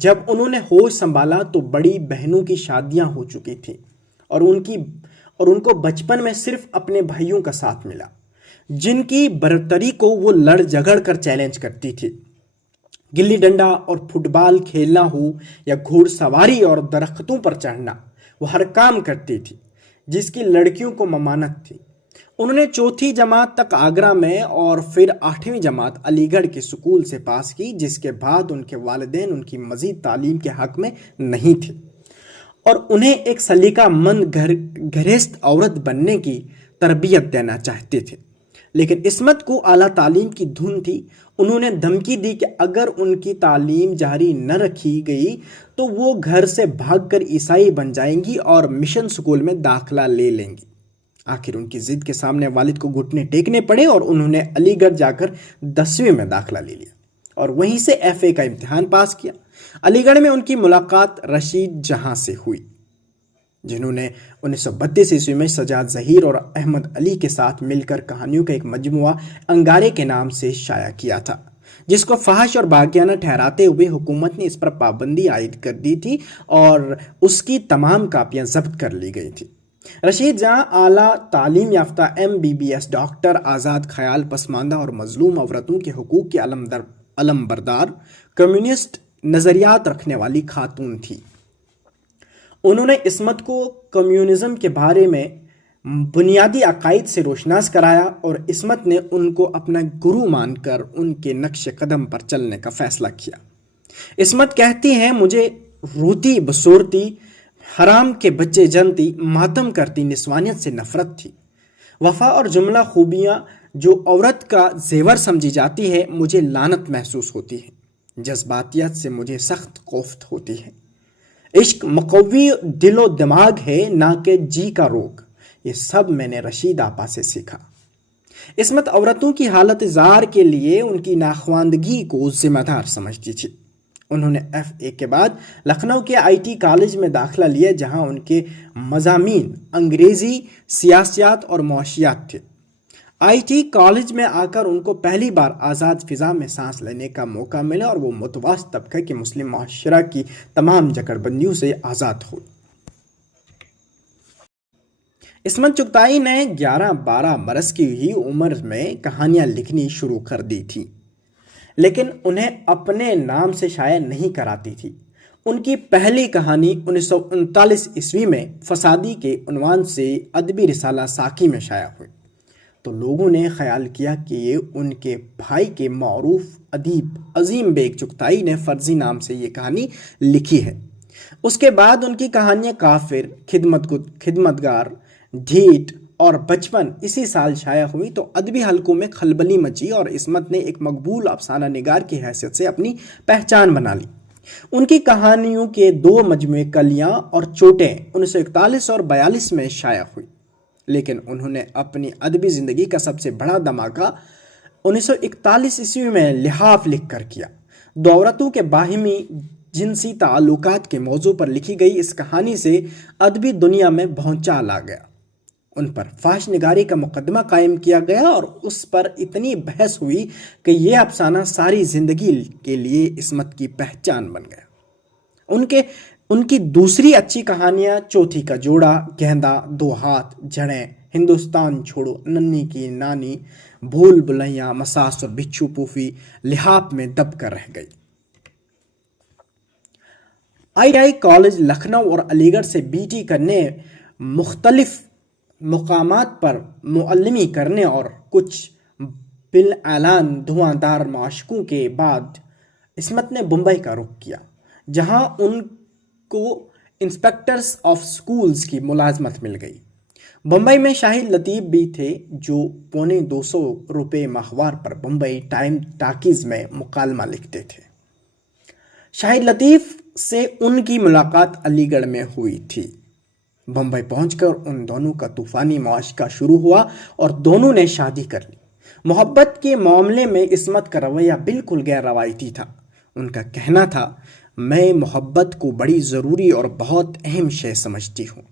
جب انہوں نے ہوش سنبھالا تو بڑی بہنوں کی شادیاں ہو چکی تھیں اور ان کو بچپن میں صرف اپنے بھائیوں کا ساتھ ملا، جن کی برتری کو وہ لڑ جھگڑ کر چیلنج کرتی تھی۔ گلی ڈنڈا اور فٹ بال کھیلنا ہو یا گھوڑ سواری اور درختوں پر چڑھنا، وہ ہر کام کرتی تھی جس کی لڑکیوں کو ممانت تھی۔ انہوں نے 4 جماعت تک آگرہ میں اور پھر 8ویں جماعت علی گڑھ کے اسکول سے پاس کی، جس کے بعد ان کے والدین ان کی مزید تعلیم کے حق میں نہیں تھے اور انہیں ایک سلیقہ مند گھرست عورت بننے کی تربیت دینا چاہتے تھے۔ لیکن عصمت کو اعلیٰ تعلیم کی دھن تھی۔ انہوں نے دھمکی دی کہ اگر ان کی تعلیم جاری نہ رکھی گئی تو وہ گھر سے بھاگ کر عیسائی بن جائیں گی اور مشن اسکول میں داخلہ لے لیں گی۔ آخر ان کی ضد کے سامنے والد کو گھٹنے ٹیکنے پڑے اور انہوں نے علی گڑھ جا کر 10ویں میں داخلہ لے لیا اور وہیں سے FA کا امتحان پاس کیا۔ علی گڑھ میں ان کی ملاقات رشید جہاں سے ہوئی، جنہوں نے 1932 عیسوی میں سجاد ظہیر اور احمد علی کے ساتھ مل کر کہانیوں کا ایک مجموعہ انگارے کے نام سے شائع کیا تھا، جس کو فحش اور باغیانہ ٹھہراتے ہوئے حکومت نے اس پر پابندی عائد کر دی تھی اور اس کی تمام کاپیاں ضبط کر لی گئی تھی۔ رشید جہاں اعلیٰ تعلیم یافتہ MBBS ڈاکٹر، آزاد خیال، پسماندہ اور مظلوم عورتوں کے حقوق کی علمبردار، کمیونسٹ نظریات رکھنے والی خاتون تھی۔ انہوں نے عصمت کو کمیونزم کے بارے میں بنیادی عقائد سے روشناس کرایا اور عصمت نے ان کو اپنا گرو مان کر ان کے نقش قدم پر چلنے کا فیصلہ کیا۔ عصمت کہتی ہیں، مجھے روتی بسورتی، حرام کے بچے جنتی، ماتم کرتی نسوانیت سے نفرت تھی۔ وفا اور جملہ خوبیاں جو عورت کا زیور سمجھی جاتی ہے، مجھے لعنت محسوس ہوتی ہے۔ جذباتیت سے مجھے سخت کوفت ہوتی ہے۔ عشق مقوی دل و دماغ ہے، نہ کہ جی کا روگ۔ یہ سب میں نے رشید آپا سے سیکھا۔ عصمت عورتوں کی حالت زار کے لیے ان کی ناخواندگی کو ذمہ دار سمجھتی تھی۔ انہوں نے FA کے بعد لکھنؤ کے IT کالج میں داخلہ لیا، جہاں ان کے مضامین انگریزی، سیاسیات اور معاشیات تھے۔ IT کالج میں آ کر ان کو پہلی بار آزاد فضا میں سانس لینے کا موقع ملا اور وہ متوسط طبقے کے مسلم معاشرہ کی تمام جکڑ بندیوں سے آزاد ہوئی۔ عصمت چغتائی نے 11-12 برس کی ہی عمر میں کہانیاں لکھنی شروع کر دی تھی، لیکن انہیں اپنے نام سے شائع نہیں کراتی تھی۔ ان کی پہلی کہانی 1939 عیسوی میں فسادی کے عنوان سے ادبی رسالہ ساکی میں شائع ہوئی تو لوگوں نے خیال کیا کہ یہ ان کے بھائی کے معروف ادیب عظیم بیگ چغتائی نے فرضی نام سے یہ کہانی لکھی ہے۔ اس کے بعد ان کی کہانیاں کافر، خدمتگار، ڈھیٹ اور بچپن اسی سال شائع ہوئی تو ادبی حلقوں میں خلبلی مچی اور عصمت نے ایک مقبول افسانہ نگار کی حیثیت سے اپنی پہچان بنا لی۔ ان کی کہانیوں کے 2 مجموعے کلیاں اور چوٹیں 1941 اور 42 میں شائع ہوئی، لیکن انہوں نے اپنی ادبی زندگی کا سب سے بڑا دھماکہ 1941 عیسوی میں لحاف لکھ کر کیا۔ 2 عورتوں کے باہمی جنسی تعلقات کے موضوع پر لکھی گئی اس کہانی سے ادبی دنیا میں بھونچال آ گیا۔ ان پر فحش نگاری کا مقدمہ قائم کیا گیا اور اس پر اتنی بحث ہوئی کہ یہ افسانہ ساری زندگی کے لیے عصمت کی پہچان بن گیا۔ ان کی دوسری اچھی کہانیاں چوتھی کا جوڑا، گیندا، 2 ہاتھ، جڑیں، ہندوستان چھوڑو، ننھی کی نانی، بھول بھلیاں، مساس اور بچھو پوفی لحاف میں دب کر رہ گئی۔ IIT کالج لکھنؤ اور علی گڑھ سے BT کرنے، مختلف مقامات پر معلمی کرنے اور کچھ بالاعلان دھواں دار معشوقوں کے بعد عصمت نے بمبئی کا رخ کیا، جہاں ان کو انسپیکٹرز آف سکولز کی ملازمت مل گئی۔ بمبئی میں شاہد لطیف بھی تھے، جو $250 ماہوار پر بمبئی ٹائم ٹاکیز میں مکالمہ لکھتے تھے۔ شاہد لطیف سے ان کی ملاقات علی گڑھ میں ہوئی تھی۔ بمبئی پہنچ کر ان دونوں کا طوفانی معاشقہ شروع ہوا اور دونوں نے شادی کر لی۔ محبت کے معاملے میں عصمت کا رویہ بالکل غیر روایتی تھا۔ ان کا کہنا تھا، میں محبت کو بڑی ضروری اور بہت اہم شے سمجھتی ہوں۔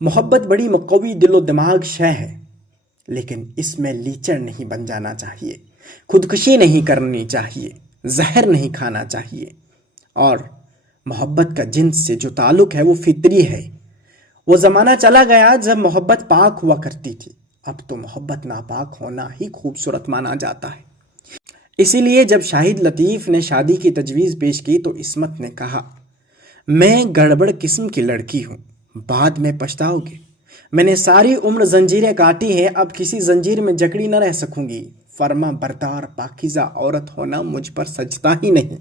محبت بڑی مقوی دل و دماغ شے ہے، لیکن اس میں لیچر نہیں بن جانا چاہیے، خودکشی نہیں کرنی چاہیے، زہر نہیں کھانا چاہیے۔ اور محبت کا جنس سے جو تعلق ہے وہ فطری ہے۔ وہ زمانہ چلا گیا جب محبت پاک ہوا کرتی تھی، اب تو محبت ناپاک ہونا ہی خوبصورت مانا جاتا ہے۔ اسی لیے جب شاہد لطیف نے شادی کی تجویز پیش کی تو عصمت نے کہا، میں گڑبڑ قسم کی لڑکی ہوں، بعد میں پچھتاؤ گے۔ میں نے ساری عمر زنجیریں کاٹی ہیں، اب کسی زنجیر میں جکڑی نہ رہ سکوں گی۔ فرما بردار پاکیزہ عورت ہونا مجھ پر سجتا ہی نہیں۔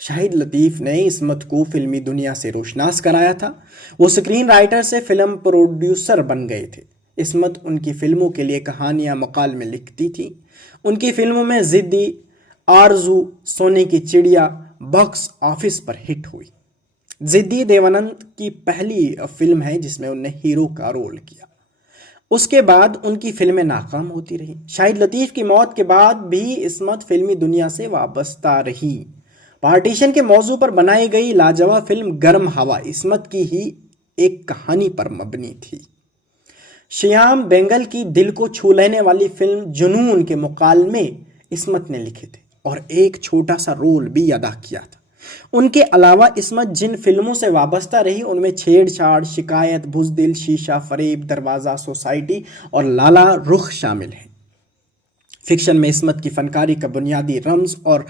شاہد لطیف نے عصمت کو فلمی دنیا سے روشناس کرایا تھا۔ وہ سکرین رائٹر سے فلم پروڈیوسر بن گئے تھے۔ عصمت ان کی فلموں کے لیے کہانیاں مکالمے لکھتی تھی۔ ان کی فلموں میں ضدی، آرزو، سونے کی چڑیا باکس آفس پر ہٹ ہوئی۔ ضدی دیوانند کی پہلی فلم ہے جس میں انہوں نے ہیرو کا رول کیا۔ اس کے بعد ان کی فلمیں ناکام ہوتی رہی۔ شاہد لطیف کی موت کے بعد بھی عصمت فلمی دنیا سے وابستہ رہی۔ پارٹیشن کے موضوع پر بنائی گئی لاجواب فلم گرم ہوا عصمت کی ہی ایک کہانی پر مبنی تھی۔ شیام بینگل کی دل کو چھو لینے والی فلم جنون کے مکالمے عصمت نے لکھے تھے اور ایک چھوٹا سا رول بھی ادا کیا تھا۔ ان کے علاوہ عصمت جن فلموں سے وابستہ رہی ان میں چھیڑ چھاڑ، شکایت، بزدل، شیشہ، فریب، دروازہ، سوسائٹی اور لالا رخ شامل ہیں۔ فکشن میں عصمت کی فنکاری کا بنیادی رمز اور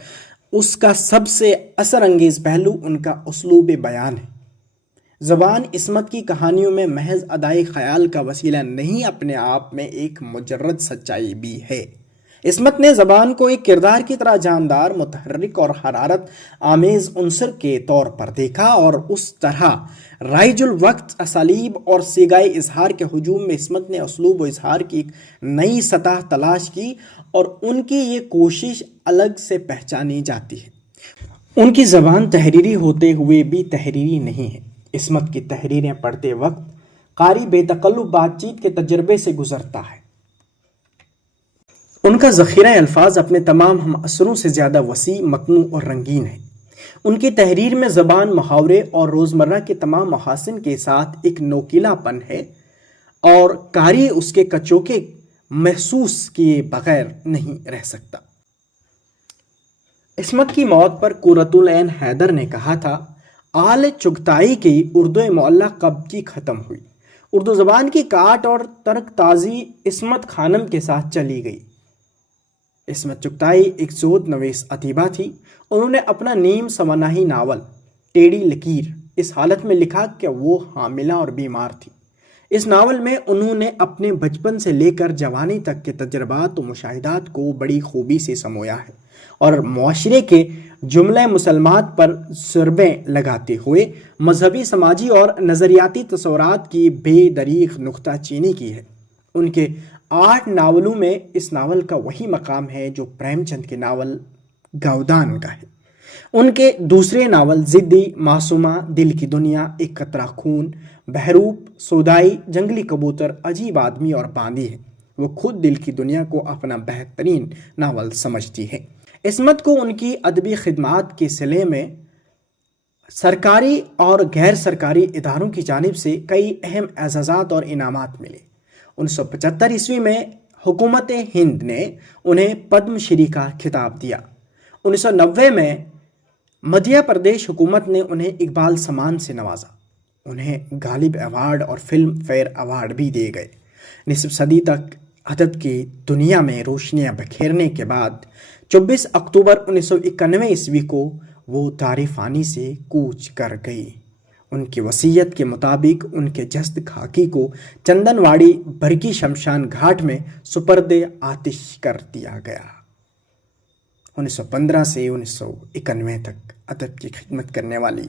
اس کا سب سے اثر انگیز پہلو ان کا اسلوب بیان ہے۔ زبان عصمت کی کہانیوں میں محض ادائی خیال کا وسیلہ نہیں، اپنے آپ میں ایک مجرد سچائی بھی ہے۔ عصمت نے زبان کو ایک کردار کی طرح جاندار، متحرک اور حرارت آمیز عنصر کے طور پر دیکھا اور اس طرح رائج الوقت اسالیب اور سیگائے اظہار کے ہجوم میں عصمت نے اسلوب و اظہار کی ایک نئی سطح تلاش کی اور ان کی یہ کوشش الگ سے پہچانی جاتی ہے۔ ان کی زبان تحریری ہوتے ہوئے بھی تحریری نہیں ہے۔ عصمت کی تحریریں پڑھتے وقت قاری بے تکلف بات چیت کے تجربے سے گزرتا ہے۔ ان کا ذخیرہ الفاظ اپنے تمام ہم اثروں سے زیادہ وسیع، متنوع اور رنگین ہے۔ ان کی تحریر میں زبان، محاورے اور روزمرہ کے تمام محاسن کے ساتھ ایک نوکیلا پن ہے اور قاری اس کے کچوکے محسوس کیے بغیر نہیں رہ سکتا۔ عصمت کی موت پر قرۃ العین حیدر نے کہا تھا، آل چغتائی کی اردو معلّہ کب کی ختم ہوئی۔ اردو زبان کی کاٹ اور ترک تازی عصمت خانم کے ساتھ چلی گئی۔ عصمت چغتائی ایک زود نویس ادیبہ تھی۔ انہوں نے اپنا نیم سوانحی ناول ٹیڑھی لکیر اس حالت میں لکھا کہ وہ حاملہ اور بیمار تھی۔ اس ناول میں انہوں نے اپنے بچپن سے لے کر جوانی تک کے تجربات و مشاہدات کو بڑی خوبی سے سمویا ہے اور معاشرے کے جملہ مسلمات پر ضربیں لگاتے ہوئے مذہبی، سماجی اور نظریاتی تصورات کی بے دریغ نکتہ چینی کی ہے۔ ان کے 8 ناولوں میں اس ناول کا وہی مقام ہے جو پریم چند کے ناول گاودان کا ہے۔ ان کے دوسرے ناول ضدی، معصومہ، دل کی دنیا، ایک قطرہ خون، بہروپ، سودائی، جنگلی کبوتر، عجیب آدمی اور باندی ہے۔ وہ خود دل کی دنیا کو اپنا بہترین ناول سمجھتی ہے۔ عصمت کو ان کی ادبی خدمات کے صلے میں سرکاری اور غیر سرکاری اداروں کی جانب سے کئی اہم اعزازات اور انعامات ملے۔ 1975 عیسوی میں حکومت ہند نے انہیں پدم شری کا خطاب دیا۔ 1990 میں مدھیہ پردیش حکومت نے انہیں اقبال سمان سے نوازا۔ انہیں غالب ایوارڈ اور فلم فیئر ایوارڈ بھی دیے گئے۔ نصف صدی تک ادب کی دنیا میں روشنیاں بکھیرنے کے بعد 24 اکتوبر 1991 عیسوی کو وہ دار فانی سے کوچ کر گئی۔ ان کی وصیت کے مطابق ان کے جسد خاکی کو چندن واڑی برقی شمشان گھاٹ میں سپرد آتش کر دیا گیا۔ 1915 سے 1991 تک ادب کی خدمت کرنے والی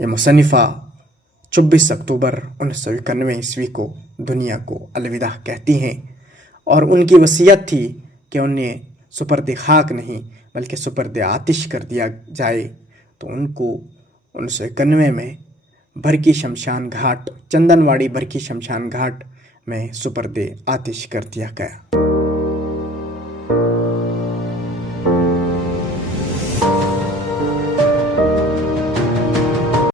یہ مصنفہ 24 اکتوبر 1991 عیسوی کو دنیا کو الوداع کہتی ہیں اور ان کی وصیت تھی کہ انہیں سپرد خاک نہیں بلکہ سپرد آتش کر دیا جائے، تو ان کو 1991 میں برقی شمشان گھاٹ، چندن واڑی برقی شمشان گھاٹ میں سپرد آتش کر دیا گیا۔